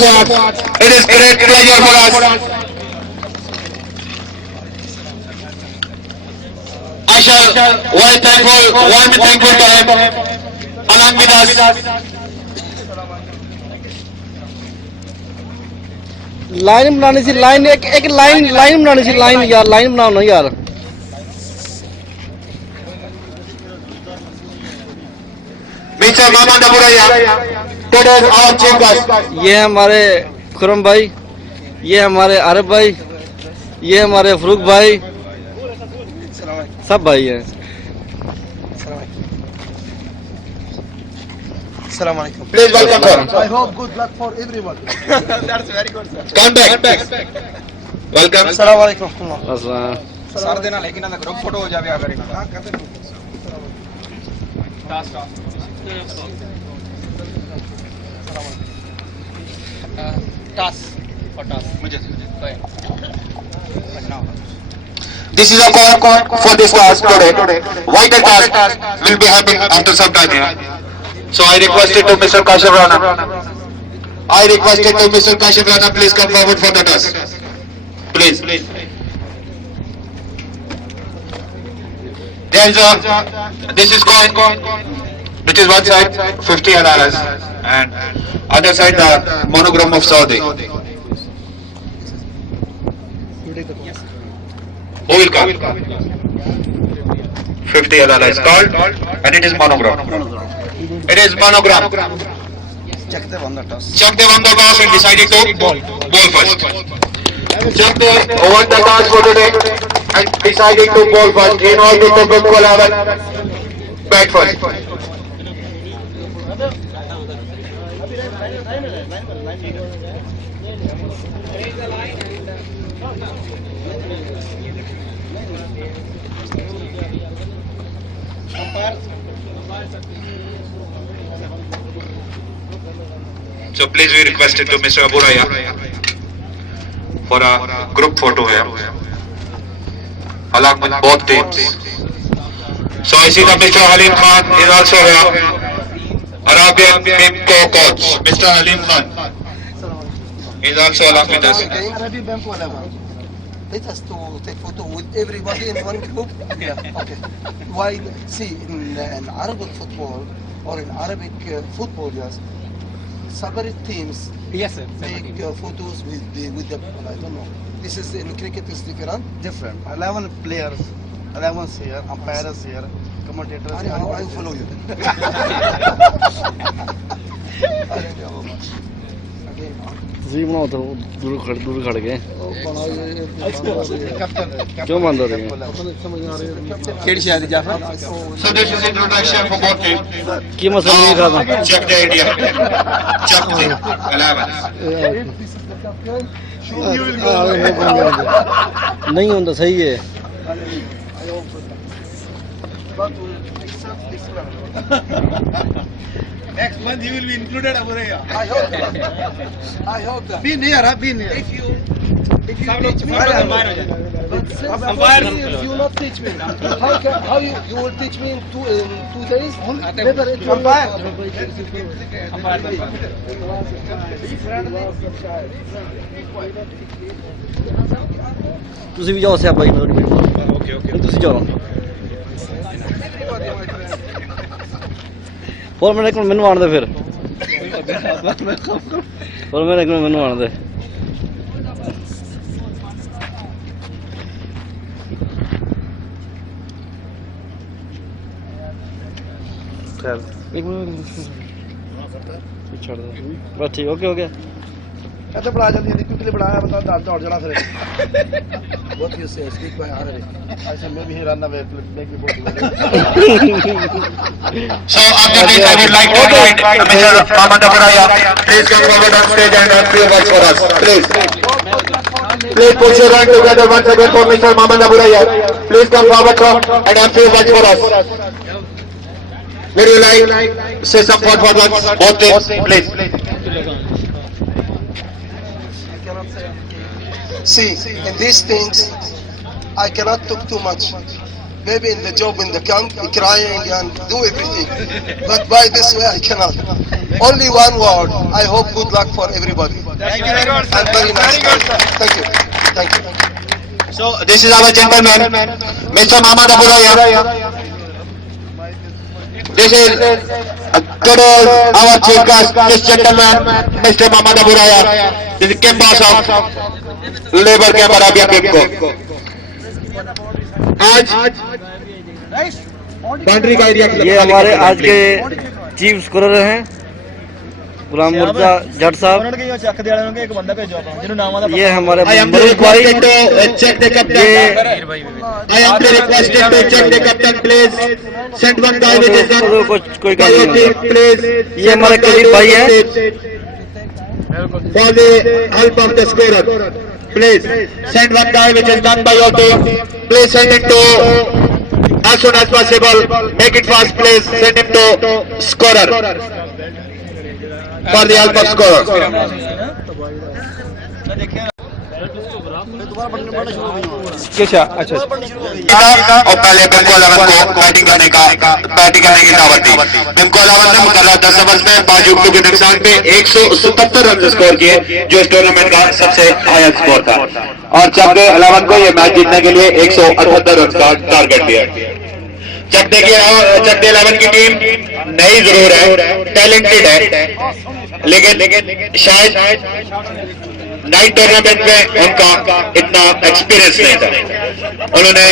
squad. It is great pleasure for us. I shall warmly thankful to him along with us. Line बनानी सी line एक line बनानी सी line यार line बनाओ ना यार Mr. Mamanda Buraya, that is our chief guest. ये हमारे खुरम भाई ये हमारे आरिफ भाई ये हमारे फरूक भाई सब भाई हैं Please welcome sir. I hope good luck for everyone. That's very good, sir. Come back. Welcome. Assalamualaikum. अस्सलाम सर देना लेकिन ना ग्रुप फोटो हो जावे अगर हां करते टास्क मुझे This is a call for this task today. Why the task will be happening after some time here. So I requested to Mr. Kashif Rana. Please come forward for the task. Please. There's this is called, which is one side 50 dollars and other side the monogram of Saudi. Who will come? 50 dollars called and it is monogram. It is monogram. check the on the toss Chuck them on the toss and decided to ball first. Chuck them over the toss for today and decided to ball first. In order to book 11, bat first. So please we requested to Mr. Abu Raya for a group photo here along with both teams. So I see that Mr. Halim Khan is also here. Arabian team co-coach Mr. Halim Khan is also along with us. Arabian Bamboo 11. Let us to take photo with everybody in one group. Yeah. Okay. Why? See, in Arabic football or in Arabic football, yes, separate teams yes sir make photos with the I don't know. This is in cricket is different. 11 players 11 here umpires here commentators I follow you. जी बनाओ तो दूर खड़ गए क्यों बंद हो रही है केड़ी शायद Jafar So this is introduction for both teams. की मसला नहीं था Check the idea. Check the 11. नहीं होता सही है next month you will be included Aburaya I hope that. been here If you teach me, but since Umpire. you not teach me, how you will teach me in 2 days? Never it will ਤੁਸੀਂ ਵੀ ਜਾਓ ਸਿਆਪਾ ਜੀ ਮੈਨੂੰ okay ਤੁਸੀਂ ਜਾਓ ਹੋਰ ਮੈਨੂੰ ਆਣ ਦੇ ਫਿਰ ਹੋਰ ਮੈਨੂੰ ਆਣ ਦੇ खैर एक मिनट छोड़ दो बस ठीक ओके ओके कहते बड़ा जल्दी जल्दी क्योंकि बढ़ाया बंदा दौड़ जाना फिर What you say? Speak by Arabic. I said maybe he ran away. Make me both. So after this, I would like to invite Mr. Mamanda Buraya. Please come forward on stage and have few words for us. Please. Please put your hand together once again for Mr. Mamanda Buraya. Please come forward sir, and have few words for us. Would you like say some word for us? Both teams, please. See, in these things, I cannot talk too much. maybe in the job in the camp, crying and do everything. But by this way, I cannot. Only one word. I hope good luck for everybody. Thank you very much, sir. And very nice. Thank you. Thank you. So this is our gentleman, Mr. Mohammad Aburaya. This is good our chief guest, this gentleman, Mr. Mohammad Aburaya. This is Kim Boss of Labour Camp Arabia Pimco. आज boundary का area ये हमारे आज के chief scorer हैं गुलाम मुर्जा जट साहब। ये हमारे मरूफ भाई। check the captain. I am requested to check the captain, please. Send one guy with his gun. कोई काम नहीं है। Please. ये हमारे करीब भाई हैं। For the help of the scorer. Please send one guy which is done by your team. Please send it to as soon as possible. Make it fast, please. Send him to scorer for the help of scorer. अच्छा अच्छा और पहले बिमको 11 को batting करने की दावत दी। बिमको 11 ने मुकर्रर 10 ओवर्स में 5 विकेटों के नुकसान पे 177 रन स्कोर किए, जो इस टूर्नामेंट का सबसे हाईएस्ट स्कोर था। और चकदे 11 को ये मैच जीतने के लिए 178 रन का टारगेट दिया। चकदे 11 की टीम नई जरूर है, टैलेंटेड है, लेकिन शायद नाइट टूर्नामेंट में उनका इतना एक्सपीरियंस नहीं था। उन्होंने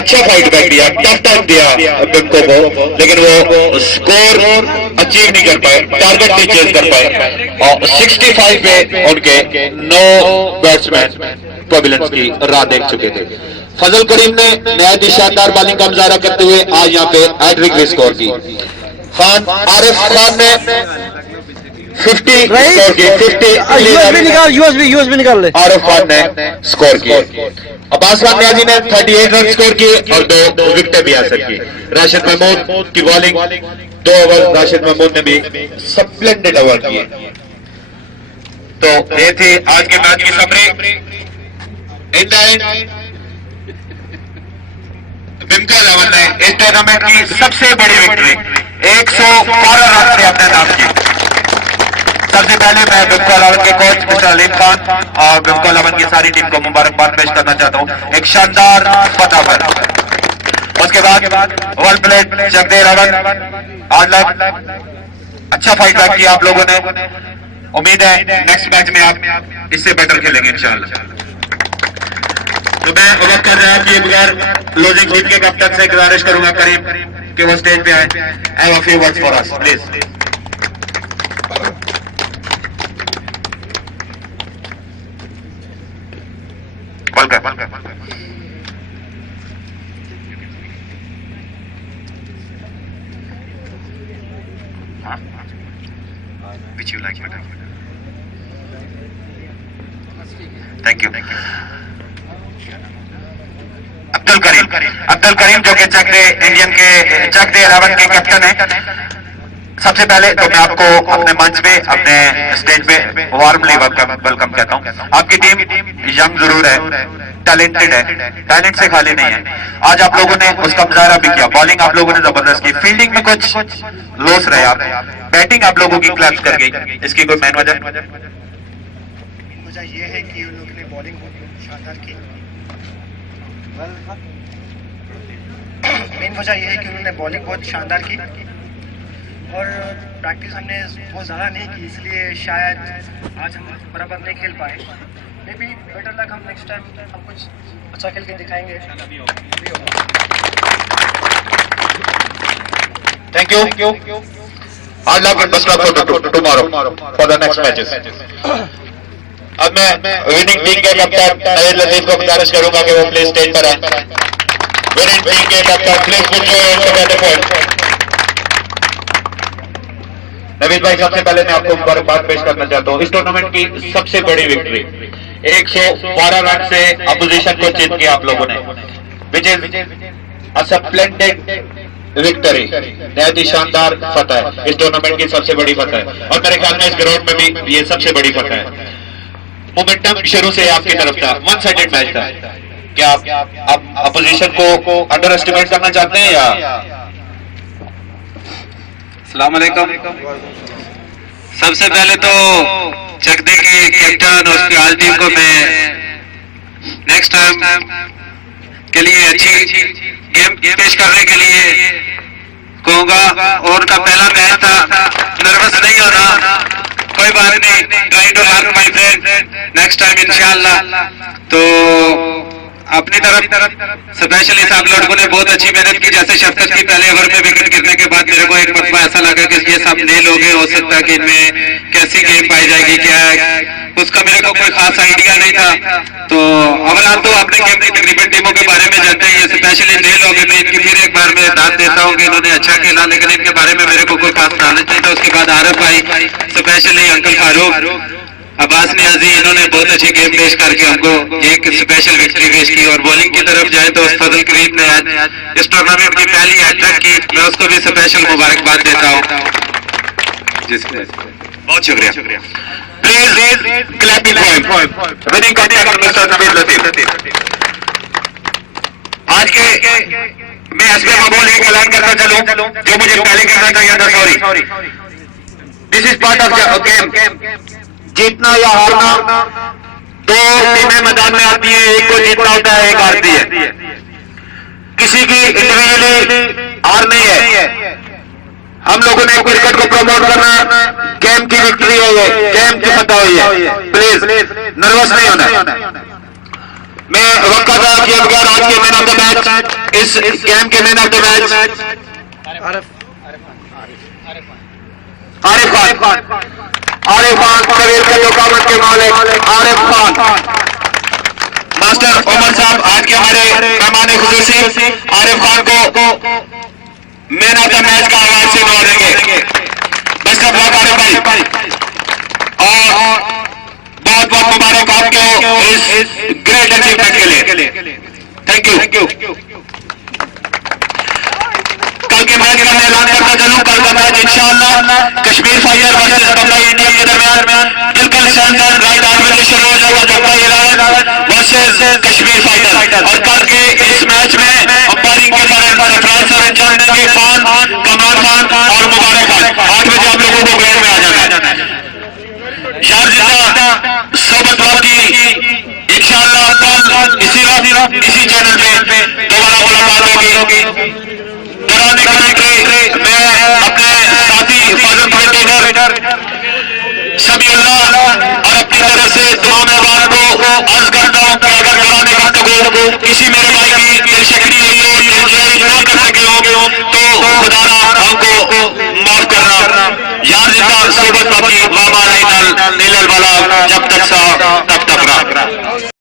अच्छा फाइट बैक दिया, टफ टाइम दिया बिमको को, लेकिन वो स्कोर अचीव नहीं कर पाए, टारगेट नहीं चेज कर पाए। और 65 पे उनके 9 बैट्समैन पवेलियंस की राह देख चुके थे। फजल करीम ने नहायत शानदार बॉलिंग का मुजाहरा करते हुए आज यहाँ पे हैट्रिक भी स्कोर की। आरिफ खान ने 50 स्कोर किए, 50 यूएसबी निकाल ले। आरिफ खान ने स्कोर किए। अब्बास खान नियाजी ने 38 रन स्कोर किए और 2 विकेटें भी हासिल की। राशिद महमूद की बॉलिंग 2 ओवर राशिद महमूद ने भी स्प्लेंडेड ओवर किए। तो ये थी आज के मैच की समरी। इन द एंड बिमको 11 ने इस टूर्नामेंट की सबसे बड़ी विक्ट्री 112 रन से अपने नाम की। सबसे पहले मैं बिमको 11 के कोच मिस्टर अलीम खान और बिमको 11 की सारी टीम को मुबारकबाद पेश करना चाहता हूं एक शानदार फतह पर। उसके बाद वेल प्लेड चकदे 11, आज लक, अच्छा फाइट बैक किया आप लोगों ने। उम्मीद है नेक्स्ट मैच में आप इससे बेटर खेलेंगे इंशाल्लाह। तो मैं वक्त कर रहा कि बगैर लूजिंग टीम के कप्तान से गुजारिश करूंगा करीम कि वो स्टेज पे आए। Have a few words for us please. Which you like better? Thank you. Abdul Karim जो कि चकदे 11 के कैप्टन है। सबसे पहले तो मैं आपको अपने मंच पे, अपने स्टेज पे वार्मली वेलकम कहता हूँ। आपकी टीम यंग जरूर है, टैलेंटेड है, टैलेंट से खाली नहीं है। आज आप लोगों ने उसका मुजाहरा भी किया। बॉलिंग आप लोगों ने जबरदस्त की, फील्डिंग में कुछ लॉस रहे आप, बैटिंग आप लोगों की क्लैप्स कर गई। इसकी कोई मेन वजह ये है कि उन लोगों ने बॉलिंग बहुत शानदार की। मेन वजह यह है कि उन्होंने बॉलिंग बहुत शानदार की और प्रैक्टिस हमने बहुत ज़्यादा नहीं की, इसलिए शायद आज हम बराबर नहीं खेल पाए। मे बी बेटर लक, हम नेक्स्ट टाइम हम कुछ अच्छा खेल के दिखाएंगे। Thank you. आज luck best luck for tomorrow for the next matches. अब मैं विनिंग टीम के कप्तान नवीद लतीफ को गुजारिश करूंगा कि वो प्लीज स्टेज पर आए। विनिंग टीम के कप्तान please put your hands together for Naveed भाई। सबसे पहले मैं आपको मुबारकबाद पेश करना चाहता हूं इस टूर्नामेंट की सबसे बड़ी विक्ट्री 112 रन से अपोजिशन को जीत किया आप लोगों ने, which is a splendid victory. बहुत ही शानदार फतह है, इस टूर्नामेंट की सबसे बड़ी फतह है और मेरे ख्याल में इस ग्राउंड में भी ये सबसे बड़ी फतह है। मोमेंटम शुरू से आपकी तरफ था, वन साइडेड मैच था, क्या आप अपोजिशन को अंडर एस्टिमेट करना चाहते हैं या? अस्सलाम वालेकुम। सबसे पहले तो चकदे के कैप्टन और उसकी ऑल टीम को मैं नेक्स्ट टाइम के लिए अच्छी गेम पेश करने के लिए कहूँगा। और उनका पहला मैच था, नर्वस नहीं होना, कोई बात नहीं, try to learn my friend, next time इंशाल्लाह। तो अपनी तरफ स्पेशली सब लड़कों ने बहुत अच्छी मेहनत की। जैसे शफकत की पहले ओवर में विकेट गिरने के बाद मेरे को एक मरतबा ऐसा लगा कि ये सब नए लोग हैं, हो सकता है कि इनमें कैसी गेम पाई जाएगी, क्या है उसका मेरे को कोई खास आइडिया नहीं था। तो अवला तो अपने गेम की तकरीबन टीमों के बारे में जानते हैं, ये स्पेशली नए लोग हैं। मैं इनकी फिर एक बार मैं दाद देता हूँ कि इन्होंने अच्छा खेला, लेकिन इनके बारे में मेरे को कोई खास नॉलेज नहीं था। उसके बाद आरफ भाई, स्पेशली अंकल फारूक, अब्बास नियाजी, इन्होंने बहुत अच्छी गेम पेश करके हमको एक स्पेशल विक्ट्री पेश की। और बॉलिंग की तरफ जाए तो फजल करीम ने आज इस टूर्नामेंट की पहली हैट्रिक की, मैं उसको भी स्पेशल मुबारकबाद देता हूँ। बहुत शुक्रिया। Please clapping for winning captain mister Naveed Latif. आज के मैं एसपी मामूल एक ऐलान करना चलूं जो मुझे पहले करना चाहिए था, sorry. This is part of game. जीतना या हारना, दो टीमें मैदान में आती है, एक को जीतना होता है, एक हारती है। किसी की इंडिविजुअली हार नहीं है। हम लोगों ने क्रिकेट को प्रमोट करना, गेम की विक्ट्री है, ये गेम की फतह हुई है। प्लीज नर्वस नहीं होना। मैं वक्त का ज़ाया किए बगैर आज के मैन ऑफ द मैच, इस गेम के man of the match Arif Khan, Kabir के लोकावट के मालिक आरिफ खान, मास्टर उमर साहब आज के हमारे मेहमान खुसूसी आरिफ खान को मैन ऑफ द मैच का अवार्ड से नवाजेंगे। बेस्ट ऑफ लक आरिफ भाई, और बहुत बहुत मुबारक आपको इस ग्रेट अचीवमेंट के लिए। Thank you. कल के मैच का मैं ऐलान करना चलूं। कल का मैच इंशाअल्लाह Kashmir fighter versus Mumbai Indians के दरमियान बिल्कुल शानदार राइट आर्म में शुरू हो जाएगा। Mumbai Indians versus Kashmir fighter. और कल के इस मैच में अंपायरिंग के सरफराज सर इंचार्ज देंगे, खान, कमरान खान और मुबारक खान। 8 बजे आप लोगों को ग्राउंड में आ जाना है। शारजिदा सोबत होगी इंशाअल्लाह। कल इसी रात इसी चैनल पे दोबारा मुलाकात होगी। मैं अपने साथी फाजल ट्रेडर सभी अल्लाह और अपनी तरफ से दुआ में बात को अर्ज करता हूँ कि अगर कराने का तो किसी मेरे भाई की दिल शक्री हुई हो, ना कर सके हो तो खुदा